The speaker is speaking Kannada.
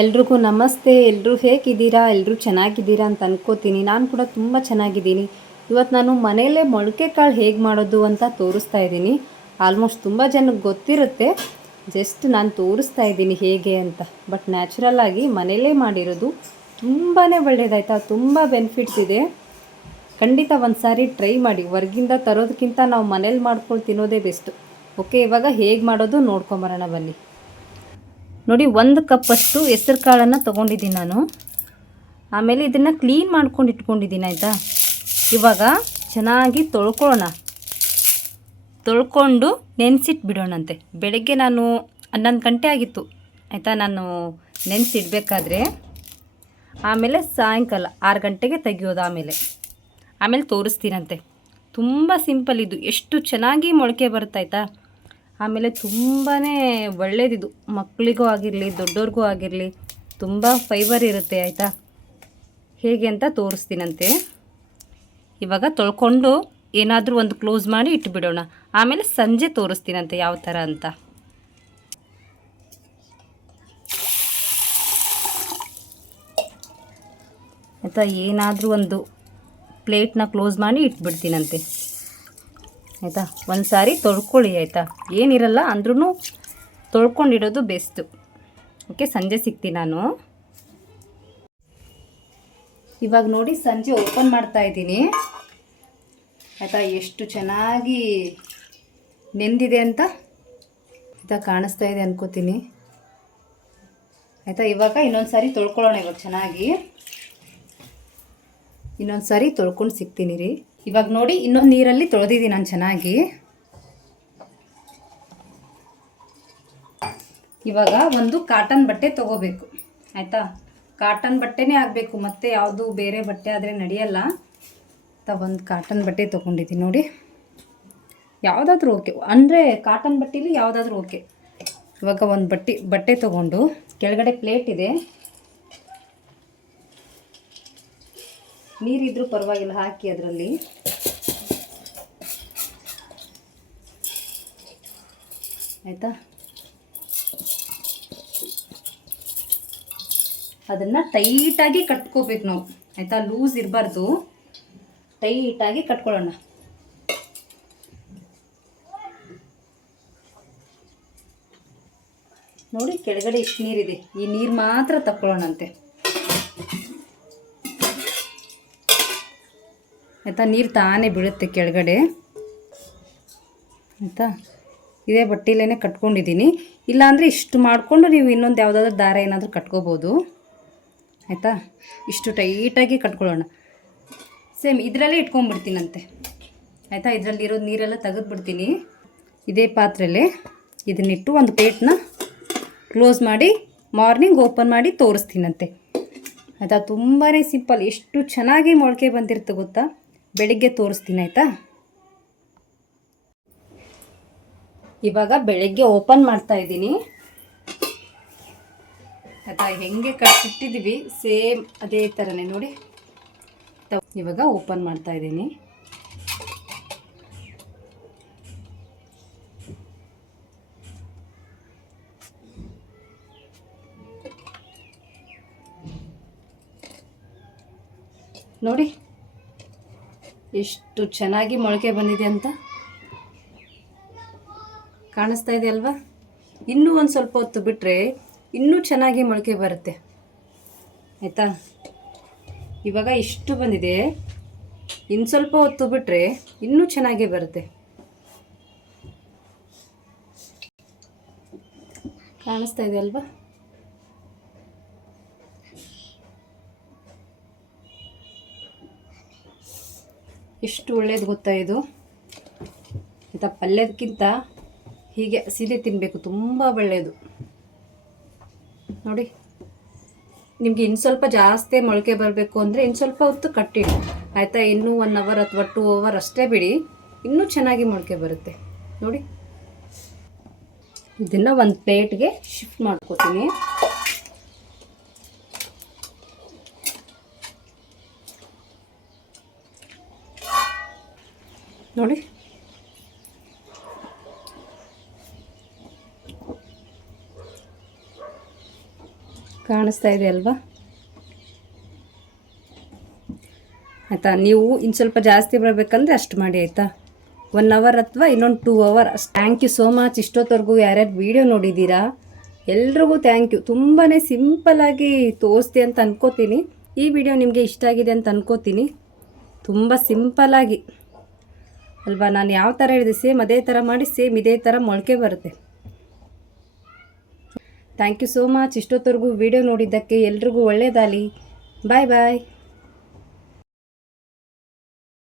ಎಲ್ರಿಗೂ ನಮಸ್ತೆ. ಎಲ್ಲರೂ ಹೇಗಿದ್ದೀರಾ? ಎಲ್ಲರೂ ಚೆನ್ನಾಗಿದ್ದೀರಾ ಅಂತ ಅನ್ಕೋತೀನಿ. ನಾನು ಕೂಡ ತುಂಬ ಚೆನ್ನಾಗಿದ್ದೀನಿ. ಇವತ್ತು ನಾನು ಮನೆಯಲ್ಲೇ ಮೊಳಕೆ ಕಾಳು ಹೇಗೆ ಮಾಡೋದು ಅಂತ ತೋರಿಸ್ತಾ ಇದ್ದೀನಿ. ಆಲ್ಮೋಸ್ಟ್ ತುಂಬ ಜನಕ್ಕೆ ಗೊತ್ತಿರುತ್ತೆ, ಜಸ್ಟ್ ನಾನು ತೋರಿಸ್ತಾ ಇದ್ದೀನಿ ಹೇಗೆ ಅಂತ. ಬಟ್ ನ್ಯಾಚುರಲ್ ಆಗಿ ಮನೆಯಲ್ಲೇ ಮಾಡಿರೋದು ತುಂಬಾ ಒಳ್ಳೆಯದಾಯ್ತಾ, ತುಂಬ ಬೆನಿಫಿಟ್ಸ್ ಇದೆ. ಖಂಡಿತ ಒಂದು ಸಾರಿ ಟ್ರೈ ಮಾಡಿ. ಹೊರ್ಗಿಂದ ತರೋದಕ್ಕಿಂತ ನಾವು ಮನೇಲಿ ಮಾಡ್ಕೊಂಡು ತಿನ್ನೋದೇ ಬೆಸ್ಟು. ಓಕೆ, ಇವಾಗ ಹೇಗೆ ಮಾಡೋದು ನೋಡ್ಕೊಂಬರೋಣ ಬನ್ನಿ. ನೋಡಿ, 1 ಕಪ್ಪಷ್ಟು ಹೆಸರು ಕಾಳನ್ನು ತೊಗೊಂಡಿದ್ದೀನಿ ನಾನು. ಆಮೇಲೆ ಇದನ್ನು ಕ್ಲೀನ್ ಮಾಡ್ಕೊಂಡು ಇಟ್ಕೊಂಡಿದ್ದೀನಿ ಆಯಿತಾ. ಇವಾಗ ಚೆನ್ನಾಗಿ ತೊಳ್ಕೊಂಡು ನೆನೆಸಿಟ್ಬಿಡೋಣಂತೆ. ಬೆಳಗ್ಗೆ ನಾನು 11 ಗಂಟೆ ಆಗಿತ್ತು ಆಯಿತಾ ನಾನು ನೆನೆಸಿಡ್ಬೇಕಾದ್ರೆ. ಆಮೇಲೆ ಸಾಯಂಕಾಲ 6 ಗಂಟೆಗೆ ತೆಗಿಯೋದು. ಆಮೇಲೆ ತೋರಿಸ್ತೀನಂತೆ. ತುಂಬ ಸಿಂಪಲ್ ಇದು, ಎಷ್ಟು ಚೆನ್ನಾಗಿ ಮೊಳಕೆ ಬರುತ್ತಾಯ್ತಾ. ಆಮೇಲೆ ತುಂಬಾ ಒಳ್ಳೆಯದಿದು, ಮಕ್ಕಳಿಗೂ ಆಗಿರಲಿ ದೊಡ್ಡವ್ರಿಗೂ ಆಗಿರಲಿ ತುಂಬ ಫೈಬರ್ ಇರುತ್ತೆ ಆಯಿತಾ. ಹೇಗೆ ಅಂತ ತೋರಿಸ್ತೀನಂತೆ. ಇವಾಗ ತೊಳ್ಕೊಂಡು ಏನಾದರೂ ಒಂದು ಕ್ಲೋಸ್ ಮಾಡಿ ಇಟ್ಬಿಡೋಣ. ಆಮೇಲೆ ಸಂಜೆ ತೋರಿಸ್ತೀನಂತೆ ಯಾವ ಥರ ಅಂತ. ಆಯಿತಾ, ಏನಾದರೂ ಒಂದು ಪ್ಲೇಟ್ನ ಕ್ಲೋಸ್ ಮಾಡಿ ಇಟ್ಬಿಡ್ತೀನಂತೆ ಆಯಿತಾ. ಒಂದು ಸಾರಿ ತೊಳ್ಕೊಳ್ಳಿ ಆಯಿತಾ, ಏನಿರಲ್ಲ ಅಂದ್ರೂ ತೊಳ್ಕೊಂಡಿಡೋದು ಬೆಸ್ಟು. ಓಕೆ, ಸಂಜೆ ಸಿಗ್ತೀನಿ ನಾನು. ಇವಾಗ ನೋಡಿ, ಸಂಜೆ ಓಪನ್ ಮಾಡ್ತಾ ಇದ್ದೀನಿ ಆಯಿತಾ. ಎಷ್ಟು ಚೆನ್ನಾಗಿ ನೆಂದಿದೆ ಅಂತ ಆಯಿತಾ, ಕಾಣಿಸ್ತಾ ಇದೆ ಅನ್ಕೋತೀನಿ ಆಯಿತಾ. ಇವಾಗ ಇನ್ನೊಂದು ಸಾರಿ ತೊಳ್ಕೊಳ್ಳೋಣ. ಇವಾಗ ಚೆನ್ನಾಗಿ ಇನ್ನೊಂದು ಸಾರಿ ತೊಳ್ಕೊಂಡು ಸಿಗ್ತೀನಿ ರೀ. ಇವಾಗ ನೋಡಿ, ಇನ್ನೊಂದು ನೀರಲ್ಲಿ ತೊಳೆದಿದ್ದೀನಿ ನಾನು ಚೆನ್ನಾಗಿ. ಇವಾಗ ಒಂದು ಕಾಟನ್ ಬಟ್ಟೆ ತೊಗೋಬೇಕು ಆಯಿತಾ. ಕಾಟನ್ ಬಟ್ಟೆನೇ ಆಗಬೇಕು, ಮತ್ತು ಯಾವುದು ಬೇರೆ ಬಟ್ಟೆ ಆದರೆ ನಡೆಯಲ್ಲ ಅಂತ. ಒಂದು ಕಾಟನ್ ಬಟ್ಟೆ ತೊಗೊಂಡಿದ್ದೀನಿ ನೋಡಿ. ಯಾವುದಾದ್ರೂ ಓಕೆ, ಅಂದರೆ ಕಾಟನ್ ಬಟ್ಟೆಲಿ ಯಾವುದಾದ್ರೂ ಓಕೆ. ಇವಾಗ ಒಂದು ಬಟ್ಟೆ ತೊಗೊಂಡು ಕೆಳಗಡೆ ಪ್ಲೇಟ್ ಇದೆ, ನೀರಿದ್ರೂ ಪರವಾಗಿಲ್ಲ ಹಾಕಿ ಅದರಲ್ಲಿ. ಆಯಿತಾ, ಅದನ್ನು ಟೈಟಾಗಿ ಕಟ್ಕೋಬೇಕು ನಾವು ಆಯಿತಾ. ಲೂಸ್ ಇರಬಾರ್ದು, ಟೈಟಾಗಿ ಕಟ್ಕೊಳ್ಳೋಣ. ನೋಡಿ, ಕೆಳಗಡೆ ಇಷ್ಟು ನೀರಿದೆ, ಈ ನೀರು ಮಾತ್ರ ತಕ್ಕೊಳ್ಳೋಣಂತೆ ಆಯಿತಾ. ನೀರು ತಾನೇ ಬೀಳುತ್ತೆ ಕೆಳಗಡೆ ಆಯಿತಾ. ಇದೇ ಬಟ್ಟೆಲೇ ಕಟ್ಕೊಂಡಿದ್ದೀನಿ. ಇಲ್ಲಾಂದರೆ ಇಷ್ಟು ಮಾಡಿಕೊಂಡು ನೀವು ಇನ್ನೊಂದು ಯಾವುದಾದ್ರೂ ದಾರ ಏನಾದರೂ ಕಟ್ಕೋಬೋದು ಆಯಿತಾ. ಇಷ್ಟು ಟೈಟಾಗಿ ಕಟ್ಕೊಳ್ಳೋಣ. ಸೇಮ್ ಇದರಲ್ಲೇ ಇಟ್ಕೊಂಡ್ಬಿಡ್ತೀನಂತೆ ಆಯಿತಾ. ಇದರಲ್ಲಿರೋ ನೀರೆಲ್ಲ ತೆಗೆದುಬಿಡ್ತೀನಿ. ಇದೇ ಪಾತ್ರೆಯಲ್ಲೇ ಇದನ್ನಿಟ್ಟು ಒಂದು ಪ್ಲೇಟ್ನ ಕ್ಲೋಸ್ ಮಾಡಿ ಮಾರ್ನಿಂಗ್ ಓಪನ್ ಮಾಡಿ ತೋರಿಸ್ತೀನಂತೆ ಆಯಿತಾ. ತುಂಬಾ ಸಿಂಪಲ್, ಎಷ್ಟು ಚೆನ್ನಾಗಿ ಮೊಳಕೆ ಬಂದಿರುತ್ತೆ ಗೊತ್ತಾ. ಬೆಳಿಗ್ಗೆ ತೋರಿಸ್ತೀನಿ ಆಯಿತಾ. ಇವಾಗ ಬೆಳಗ್ಗೆ ಓಪನ್ ಮಾಡ್ತಾ ಇದ್ದೀನಿ ಆಯಿತಾ. ಹೆಂಗೆ ಕಟ್ಟಿಟ್ಟಿದ್ದೀವಿ ಸೇಮ್ ಅದೇ ಥರನೇ ನೋಡಿ. ಇವಾಗ ಓಪನ್ ಮಾಡ್ತಾ ಇದ್ದೀನಿ. ನೋಡಿ ಎಷ್ಟು ಚೆನ್ನಾಗಿ ಮೊಳಕೆ ಬಂದಿದೆ ಅಂತ ಕಾಣಿಸ್ತಾ ಇದೆ ಅಲ್ವಾ. ಇನ್ನೂ ಒಂದು ಸ್ವಲ್ಪ ಹೊತ್ತು ಬಿಟ್ಟರೆ ಇನ್ನೂ ಚೆನ್ನಾಗಿ ಮೊಳಕೆ ಬರುತ್ತೆ ಆಯಿತಾ. ಇವಾಗ ಇಷ್ಟು ಬಂದಿದೆ, ಇನ್ನು ಸ್ವಲ್ಪ ಹೊತ್ತು ಬಿಟ್ಟರೆ ಇನ್ನೂ ಚೆನ್ನಾಗಿ ಬರುತ್ತೆ. ಕಾಣಿಸ್ತಾ ಇದೆ ಅಲ್ವಾ. ಎಷ್ಟು ಒಳ್ಳೇದು ಗೊತ್ತಾ ಇದು ಆಯಿತಾ. ಪಲ್ಯದಕ್ಕಿಂತ ಹೀಗೆ ಸೀದೆ ತಿನ್ನಬೇಕು, ತುಂಬ ಒಳ್ಳೆಯದು ನೋಡಿ. ನಿಮಗೆ ಇನ್ನು ಸ್ವಲ್ಪ ಜಾಸ್ತಿ ಮೊಳಕೆ ಬರಬೇಕು ಅಂದರೆ ಇನ್ನು ಸ್ವಲ್ಪ ಹೊತ್ತು ಕಟ್ಟಿಡಿ ಆಯಿತಾ. ಇನ್ನೂ 1 ಅವರ್ ಅಥವಾ 2 ಅವರ್ ಅಷ್ಟೇ ಬಿಡಿ, ಇನ್ನೂ ಚೆನ್ನಾಗಿ ಮೊಳಕೆ ಬರುತ್ತೆ ನೋಡಿ. ಇದನ್ನು ಒಂದು ಪ್ಲೇಟ್ಗೆ ಶಿಫ್ಟ್ ಮಾಡ್ಕೋತೀನಿ. ನೋಡಿ, ಕಾಣಿಸ್ತಾ ಇದೆ ಅಲ್ವಾ? ಆಯಿತಾ? ನೀವು ಇನ್ನು ಸ್ವಲ್ಪ ಜಾಸ್ತಿ ಬರಬೇಕಂದ್ರೆ ಅಷ್ಟು ಮಾಡಿ ಆಯಿತಾ? 1 ಅವರ್ ಅಥವಾ ಇನ್ನೊಂದು 2 ಅವರ್ ಅಷ್ಟು. Thank you so much. ಇಷ್ಟೊತ್ತವರೆಗೂ ಯಾರ್ಯಾರು ವೀಡಿಯೋ ನೋಡಿದ್ದೀರಾ ಎಲ್ರಿಗೂ ಥ್ಯಾಂಕ್ ಯು. ತುಂಬಾ ಸಿಂಪಲ್ಲಾಗಿ ತೋರಿಸ್ದೆ ಅಂತ ಅನ್ಕೋತೀನಿ. ಈ ವಿಡಿಯೋ ನಿಮಗೆ ಇಷ್ಟ ಆಗಿದೆ ಅಂತ ಅನ್ಕೋತೀನಿ. ತುಂಬ ಸಿಂಪಲ್ಲಾಗಿ ಅಲ್ವಾ? ನಾನು ಯಾವ ಥರ ಹೇಳಿದೆ ಸೇಮ್ ಅದೇ ಥರ ಮಾಡಿ ಸೇಮ್ ಇದೇ ಥರ ಮೊಳಕೆ ಬರುತ್ತೆ. Thank you so much. ಇಷ್ಟೊತ್ತವರೆಗೂ ವೀಡಿಯೋ ನೋಡಿದ್ದಕ್ಕೆ ಎಲ್ರಿಗೂ ಒಳ್ಳೆಯದಾಗಲಿ. ಬಾಯ್ ಬಾಯ್.